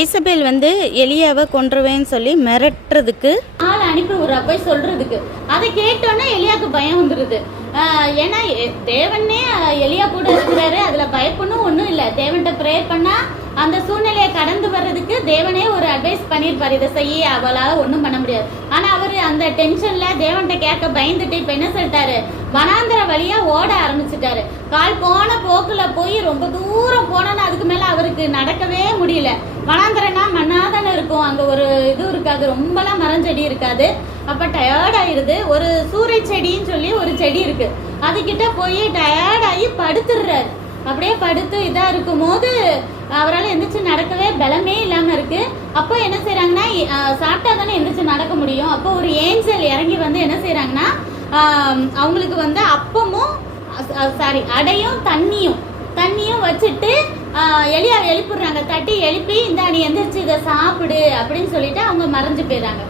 Isabel வந்து எலியாவை கொன்றுவேன்னு சொல்லி மிரட்டுறதுக்கு ஆள் அனுப்பி விடுறா போய் சொல்றதுக்கு. அதை கேட்டோன்னே எலியாவுக்கு பயம் வந்துடுது ஏன்னா தேவனே எலியா கூட இருக்கிறாரு. அதுல பயப்படணும் ஒன்றும் இல்லை. தேவன்கிட்ட ப்ரேயர் பண்ணா அந்த சூழ்நிலையை கடந்து வர்றதுக்கு தேவனே ஒரு அட்வைஸ் பண்ணியிருப்பார் இதை செய்ய அவளால் ஒன்றும் பண்ண முடியாது. ஆனால் அவர் அந்த டென்ஷனில் தேவன்கிட்ட கேட்க பயந்துட்டு இப்போ என்ன சொல்லிட்டாரு? வனாந்திர வழியாக ஓட ஆரம்பிச்சிட்டாரு. கால் போன போக்கில் போய் ரொம்ப தூரம் போனோன்னு அதுக்கு மேலே வனாந்தரனா மண்ணாதானே இருக்கும். அங்க ஒரு இது இருக்காது. ரொம்பலாம் மரஞ்செடி இருக்காது. அப்ப டயர்ட் ஒரு சூறை செடின்னு சொல்லி ஒரு செடி இருக்கு. அதுகிட்ட போய் டயர்டாயி படுத்துடுறாரு அப்படியே படுத்து இதா இருக்கும் போது அவரால் எந்திரிச்சு நடக்கவே பலமே இல்லாம இருக்கு. அப்போ என்ன செய்கிறாங்கன்னா சாப்பிட்டா தானே எந்திரிச்சு நடக்க முடியும். அப்போ ஒரு ஏஞ்சல் இறங்கி வந்து என்ன செய்கிறாங்கன்னா அவங்களுக்கு வந்து அப்பமும் சாரி அடையும் தண்ணியும் தண்ணியும் வச்சுட்டு எலியா எழுப்பிடுறாங்க. தட்டி எழுப்பி இந்த நீ எந்திரிச்சு இதை சாப்பிடு அப்படின்னு சொல்லிட்டு அவங்க மறைஞ்சு போயிடுறாங்க.